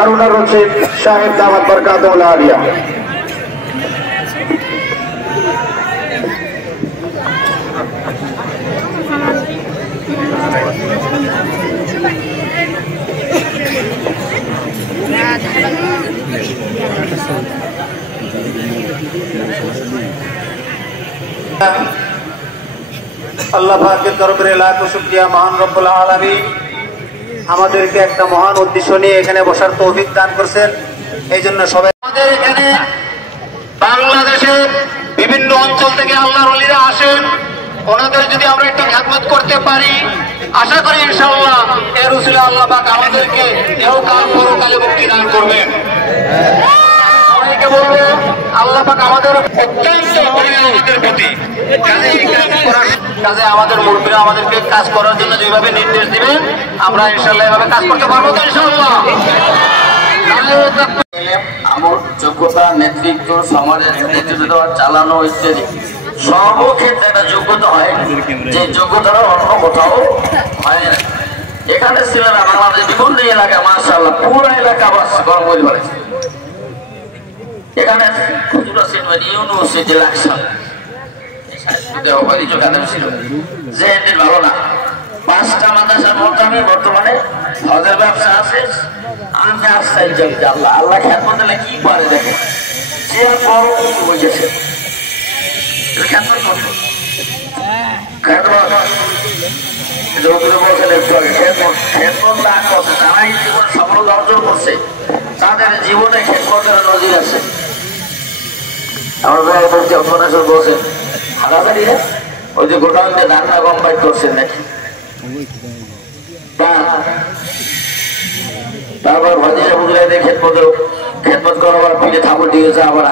हारून रशीद साहिब दावत बरकातुहुल आलिया। আল্লাহ পাকের দরবারে লাখ শুকরিয়া। মহান রব্বুল আলামিন আমাদেরকে একটা মহান উদ্দেশ্য নিয়ে এখানে বসার তৌফিক দান করছেন। এই জন্য সবাই আমাদের এখানে বাংলাদেশের বিভিন্ন অঞ্চল থেকে আল্লাহর ওলিরা আসেন। ওনাদের যদি আমরা একটু খেদমত করতে পারি, আশা করি ইনশাআল্লাহ এর উসিলায় আল্লাহ পাক আমাদেরকে ইহকাল পরকালে মুক্তি দান করবেন। সবাইকে বলবো আল্লাহ পাক আমাদের অত্যন্ত আমাদের প্রতি কাজে আমাদের মুরব্বীরা আমাদেরকে কাজ করার জন্য যেভাবে নির্দেশ দিবেন আমরা ইনশাআল্লাহ এভাবে কাজ করতে পারবো তো ইনশাআল্লাহ। আমার যোগ্যতা, নেতৃত্ব, সমাজের নেতৃত্ব দেওয়া, চালানো ইত্যাদি সর্বক্ষেত্রে একটা যোগ্যতা হয়, যে যোগ্যতাটা অন্য কোথাও হয় না। এখানে ছেলেরা বাংলাদেশ বিভিন্ন এলাকা মাশাআল্লাহ পুরো এলাকা বাস কর্ম করে বেড়াচ্ছে। এখানে ইউনিভার্সিটি লাকসাম ভালো না, 5টা মাদ্রাসার মধ্যে আমি বর্তমানে হজের ব্যবসা আছে। আমি আসতে আল্লাহ আল্লাহ খেয়াল করতে কি পারে দেখে যে বড় কিছু হয়ে গেছে। সফলতা অর্জন করছে, তাদের জীবনে খেদমতের নজির আছে। আমার ভাই বলছেন হারাতারি ওই যে গোটাউন দিয়ে ধান্না কম্বাইট করছেন নাকি। তারপর ভাজিরা বুঝলে খেদমত করাবার পিঠে ঠাকুর দিয়েছে আবার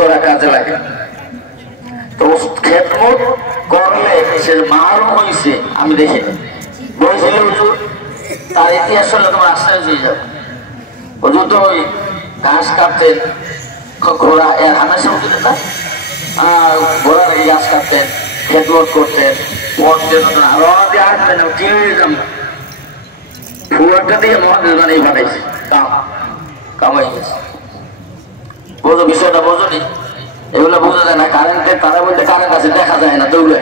করা কাজে লাগে। তো খেদমত করলে সে মারও হয়েছে আমি দেখি বলছিল হুজুর, তার ইতিহাস হলে তোমার আশ্রয় হয়ে যাবে। হুজুর তো ওই ঘাস কাটতেন, ঘোড়া এর হামেশা উঠে না, ঘোড়ার এই ঘাস কাটতেন, খেদমত করতেন, পড়তেন, রওনা আসবেন কিনে যেতাম না। ফুয়ারটা দিয়ে মহাদেশ বানিয়ে পাঠাইছে, কামাই গেছে। বোঝো বিষয়টা, বোঝনি? এগুলো বোঝা যায় না। কারেন্টের তারা বলতে কারেন্ট আছে, দেখা যায় না, দৌড়ে।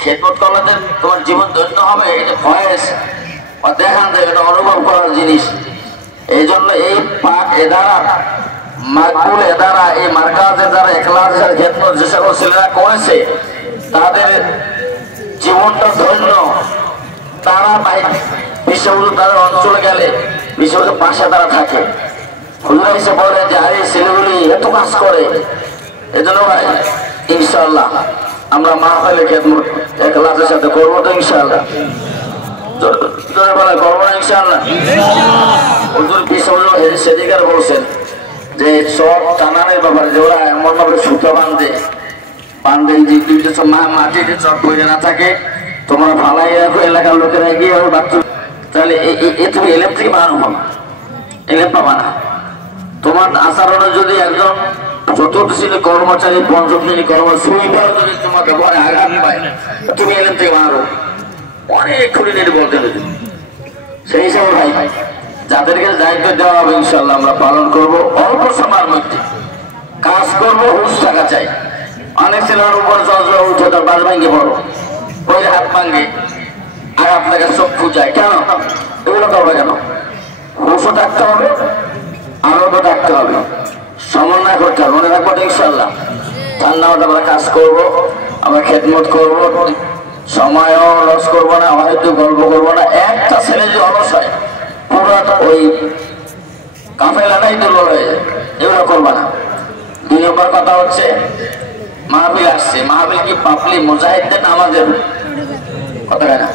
খেদমত করলে তোমার জীবন ধন্য হবে, এটা ভয়েস দেখান যায়, এটা অনুভব করার জিনিস। এই জন্য এই পাঠ এ দ্বারা মাকবুল এ দ্বারা এই মার্কাজের দ্বারা ইখলাসের খেদমত যে সকল ছেলেরা করেছে তাদের জীবনটা ধন্য। তারা বিশ্বহুজুর তাদের অঞ্চলে গেলে বিশ্বহুজুর পাশে তারা থাকে। হুজুর এসে বলে যে আরে ছেলেগুলি এত কাজ করে। এই জন্য ভাই ইনশাআল্লাহ আমরা মাহফিলে খেদমত ইখলাসের সাথে করবো তো ইনশাআল্লাহ। করবো না ইনশাআল্লাহ। হুজুর বিশ্বহুজুর সেদিকার বলছেন যে সব টানানের ব্যাপারে যে ওরা এমন ভাবে সুতো বাঁধে যে মাটিতে চট পড়ে না থাকে, তোমরা ফালাই রাখো, এলাকার লোকেরা গিয়ে বাথরুম, তাহলে তুমি এলেম থেকে বানানো পাবা, এলেম পাবা না। তোমার আচরণে যদি একজন চতুর্থ শ্রেণীর কর্মচারী, পঞ্চম শ্রেণীর সুইপার যদি তোমার ব্যবহারে আঘাত পায়, তুমি এলেম থেকে বানাবো অনেক খুঁড়ি নিয়ে বলতে হবে। সেই হিসাবে ভাই যাদেরকে দায়িত্ব দেওয়া হবে ইনশাল্লাহ আমরা পালন করবো। অল্প সময়ের মধ্যে কাজ করবো, হুঁশ টাকা চাই। অনেক ছেলের উপর জল উঠে তার বাস ভাঙ্গে পড়ো, ওই হাত ভাঙ্গে, আর আপনাকে চক্ষু যায়। কেন এগুলো করবে? কেন হুঁশও থাকতে হবে, আরোগ্য থাকতে হবে, সমন্বয় করতে হবে। মনে রাখবো ইনশাল্লাহ ঠান্ডা মতো আমরা কাজ করবো, আমরা খেদমত করবো, সময়ও লস করবো না, হয়তো গল্প করবো না। একটা ছেলে যদি অলস হয় পুরো ওই কাফেলাটাই দুর্বল হয়ে যায়। এগুলো করবো না। 2 নম্বর কথা হচ্ছে মাহফিল আসছে, মাহফিল কি পাপলি মুজাহিদদের আমাদের কথা না?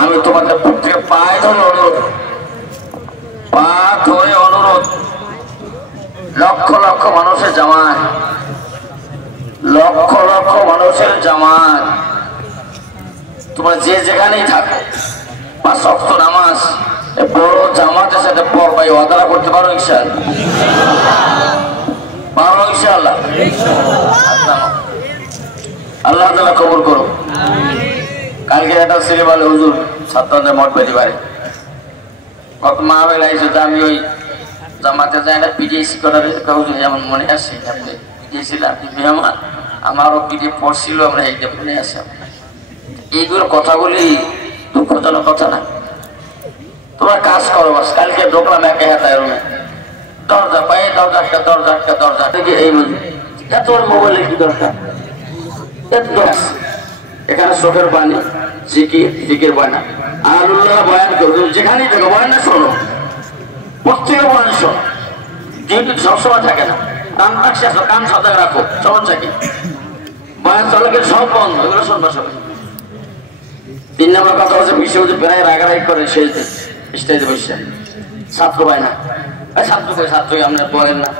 আমি তোমাদের পুত্রের পায়ে ধরে অনুরোধ, পা ধরে অনুরোধ, লক্ষ লক্ষ মানুষের জামাত, লক্ষ লক্ষ মানুষের জামাত, তোমরা যে যেখানেই থাকো 5 ওয়াক্ত নামাজ বড় জামাতের সাথে পড়বাই ওয়াদা করতে পারো ইনশাআল্লাহ? পারো ইনশাআল্লাহ? আল্লাহ তাআলা কবুল করো। কালকে একটা ছেলে বলে হুজুর ছাত্রদের মত বেরি পারে, কত মা বেলা এসে আমি ওই জামাতে যাই না পিডিএসি করার কাউকে যেমন মনে আসে আপনি পিডিএসিল আপনি মেহমান আমারও পিডি পড়ছিল আমরা এইটা মনে আসে এইগুলো কথাগুলি দুঃখজনক কথা না তোমরা কাজ করো বাস কালকে ঢোকলাম একে হাতায় রুমে দরজা পায়ে দরজা থেকে এই বুঝি এত মোবাইলে কি দরকার এখানে চোখের পানি জিকির বয়না আল্লাহ বয়ান করো যেখানেই দেখো বয়ান শোনো প্রত্যেকে বয়ান শোনো ডিউটি সবসময় থাকে না কান রাখছি আসো কান সজাগ রাখো সমস্যা কি বয়ান চলে সব বন্ধ এগুলো শুনবা সব 3 নম্বর কথা হচ্ছে বিষয় যে প্রায় রাগারাগি করে শেষ দিন স্টেজে বসে ছাত্র পায় না ছাত্র আমরা বলেন না